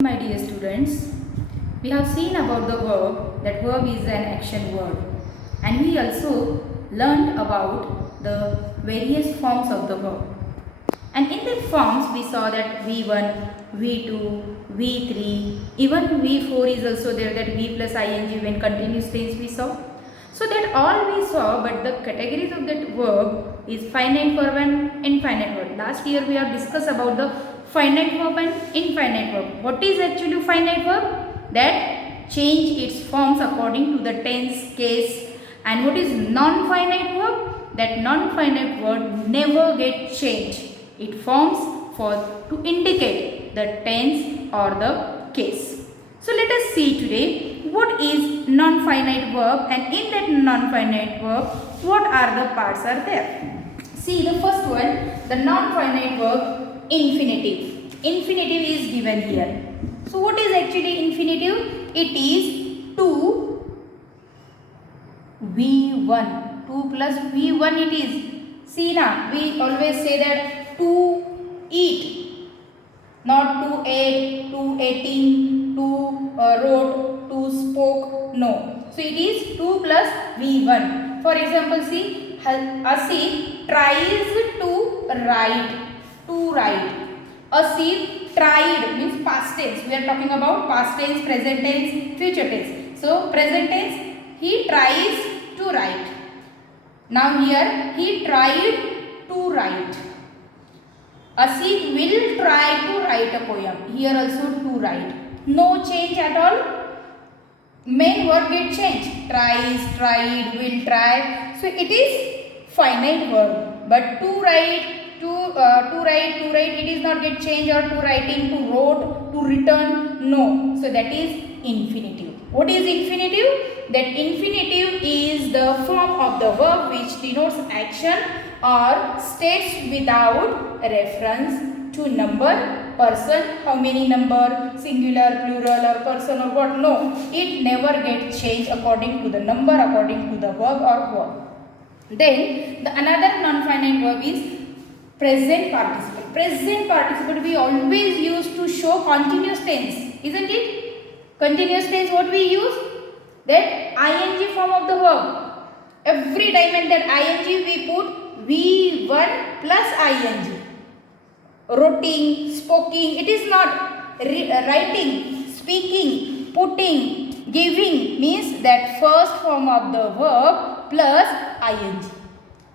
My dear students, we have seen about the verb, that verb is an action word, and we also learned about the various forms of the verb. And in the forms we saw that V1, V2, V3, even V4 is also there, that V plus ing when continuous tense we saw. So that all we saw, but the categories of that verb is finite verb and infinite verb. Last year we have discussed about the finite verb and infinite verb. What is actually finite verb? That change its forms according to the tense, case. And what is non-finite verb? That non-finite word never get changed. It forms to indicate the tense or the case. So let us see today what is non-finite verb, and in that non-finite verb what are the parts are there. See the first one, the non-finite verb infinitive. Infinitive is given here. So what is actually infinitive? It is 2 V1. 2 plus V1 it is. See now, we always say that to eat, not to ate, to eating, to wrote, to spoke, no. So it is 2 plus V1. For example, see, Asif tries to write. Asif tried means past tense. We are talking about past tense, present tense, future tense. So present tense, he tries to write. Now here he tried to write. Asif will try to write a poem. Here also to write. No change at all. Main word get changed. Tries, tried, will try. So it is finite verb. But to write, it is not get changed, or to writing, to wrote, to return. No. So that is infinitive. What is infinitive? That infinitive is the form of the verb which denotes action or states without reference to number, person, how many number, singular, plural, or person, or what. No, it never gets changed according to the number, according to the verb or verb. Then the another non-finite verb is present participle. Present participle we always use to show continuous tense, isn't it? Continuous tense, what we use? That ing form of the verb. Every time in that ing we put V1 plus ing. Writing, speaking, it is not writing, speaking, putting, giving, means that first form of the verb plus ing.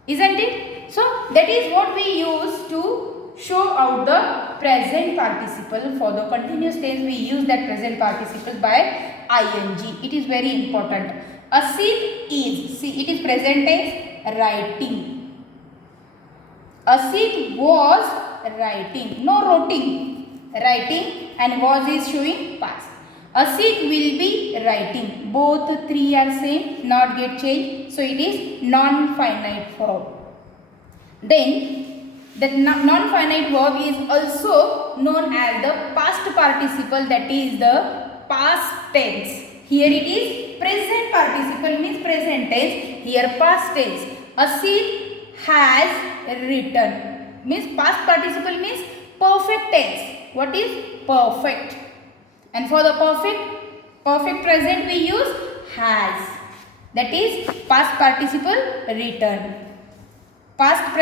Isn't it? So that is what we use to show out the present participle. For the continuous tense we use that present participle by ing. It is very important. Asif is, see, it is present tense, writing. Asif was writing, no wroting, writing, and was is showing past. Asif will be writing. Both three are same, not get changed. So it is non-finite verb. Then the non-finite verb is also known as the past participle, that is the past tense. Here it is present participle, means present tense. Here past tense. Asif has written, means past participle means perfect tense. What is perfect? And for the perfect present we use has. That is past participle written. Past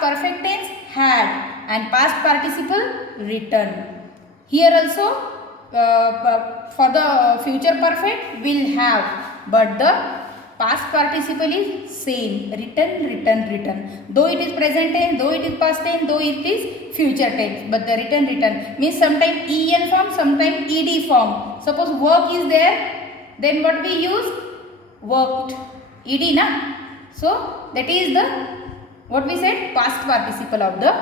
perfect tense had, and past participle written. Here also for the future perfect will have, but the past participle is same, written. Though it is present tense, though it is past tense, though it is future tense, but the written means sometimes en form, sometimes ed form. Suppose work is there, then what we use? Worked, ed na. So that is the, what we said, past participle of the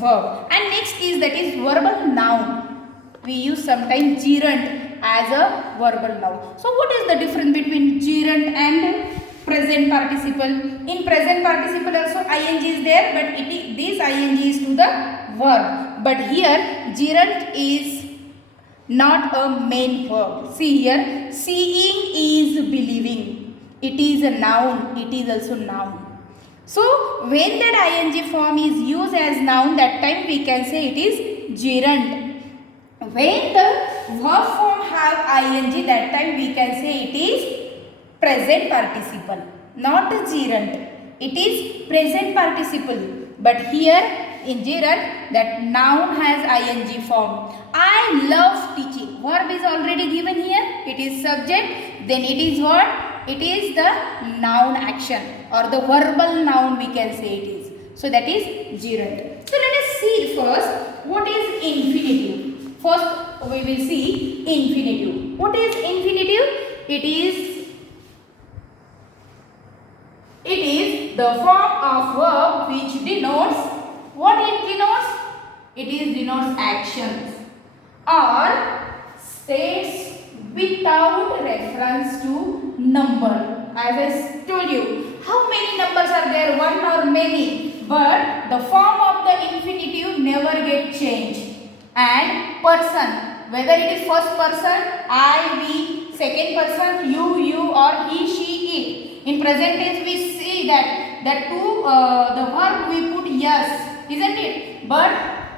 verb. And next is, that is verbal noun. We use sometimes gerund as a verbal noun. So what is the difference between gerund and present participle? In present participle also ing is there, but this ing is to the verb. But here gerund is not a main verb. See here, seeing is believing. It is a noun. It is also noun. So when that ing form is used as noun, that time we can say it is gerund. when the verb form have ing, that time we can say it is present participle, not the gerund. It is present participle. But here in gerund, that noun has ing form. I love teaching. Verb is already given here. It is subject. Then it is what? It is the noun action or the verbal noun, we can say it is. So that is gerund. So let us see first what is infinitive. First we will see infinitive. What is infinitive? It is the form of verb which denotes, what it denotes? It is denotes actions or states without reference to number. As I told you, how many numbers are there? One or many? But the form of the infinitive never get changed. And person, whether it is first person, I, we, second person, you or he, she, it. In present tense we see that the verb we put yes, isn't it? But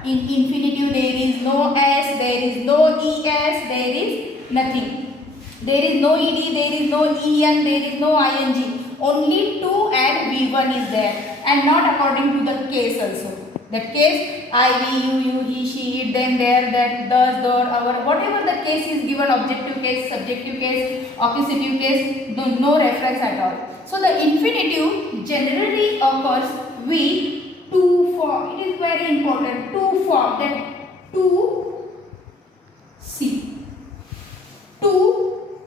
in infinitive there is no s, there is no es, there is nothing. There is no ed, there is no en, there is no ing. Only to and v1 is there, and not according to the case also. That case, I, we, you, he, she, it, them, there, that, thus, their, our, whatever the case is given, objective case, subjective case, accusative case, no reference at all. So the infinitive generally occurs with two form. It is very important. Two form, that to see, to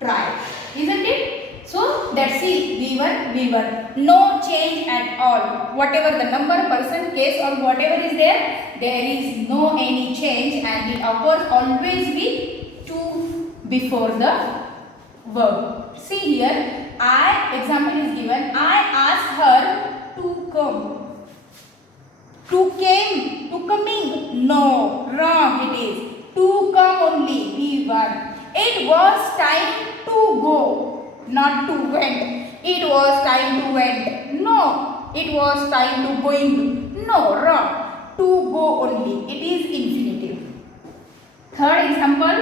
try, isn't it? So that's it, V1, no change at all. Whatever the number, person, case or whatever is there is no any change, and it occurs always with to before the verb. See here, example is given, I asked her to come. To came, to coming, no, wrong it is. To come only, V1. It was time to go. Not to went. It was time to went. No. It was time to going. No. Wrong. To go only. It is infinitive. Third example.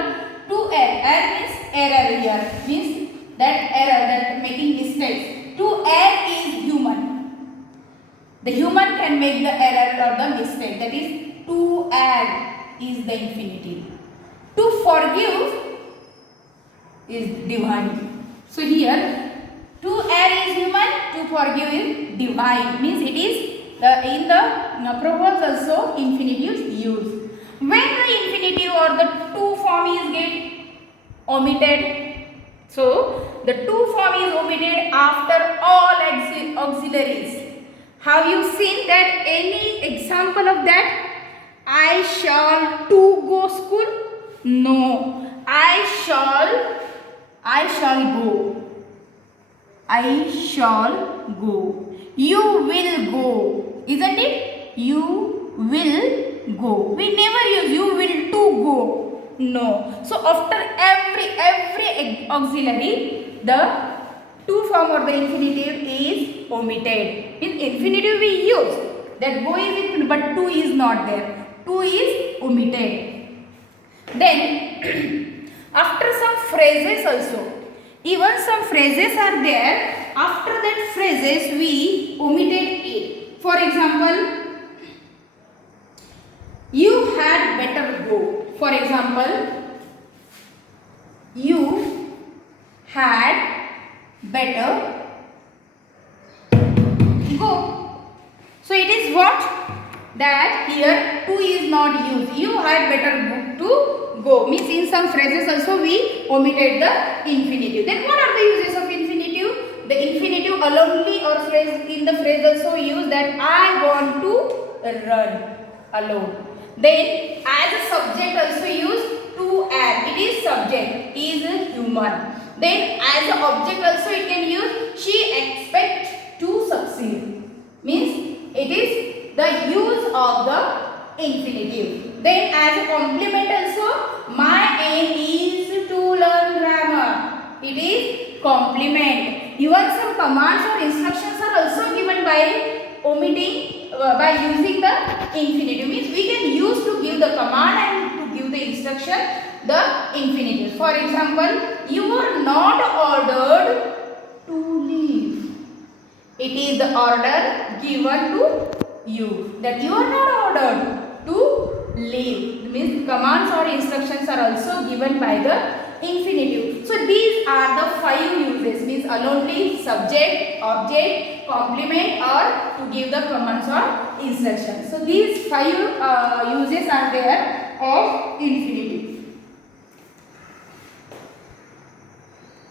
To err. Err means error here. Means that error, that making mistakes. To err is human. The human can make the error or the mistake. That is to err is the infinitive. To forgive is divine. So here, to err is human, to forgive is divine. Means it is in the Proverbs also infinitive is used. When the infinitive or the to form is get omitted, so the to form is omitted after all auxiliaries. Have you seen that any example of that? I shall to go school? No. I shall go. I shall go. You will go. Isn't it? You will go. We never use you will to go. No. So after every auxiliary, the to form or the infinitive is omitted. In infinitive we use that go is with, but to is not there. To is omitted. Then after some phrases also, even some phrases are there, after that phrases we omitted it. For example, you had better go. For example, you had better go. So it is what? That here to is not used. You had better to go. Means in some phrases also we omitted the infinitive. Then what are the uses of infinitive? The infinitive alonely or phrase in the phrase also use that I want to run alone. Then as a subject also use to and. It is subject. He is a human. Then as an object also it can use she expects to succeed. Means it is the use of the infinitive. Then as a complement also, my aim is to learn grammar. It is complement. Even some commands or instructions are also given by omitting, by using the infinitive. Means we can use to give the command and to give give the instruction, the infinitive. For example, you are not ordered to leave. It is the order given to you, that you are not ordered to leave. It means commands or instructions are also given by the infinitive. So these are the 5 uses, means alone, subject, object, complement, or to give the commands or instructions. So these 5 uses are there of infinitive.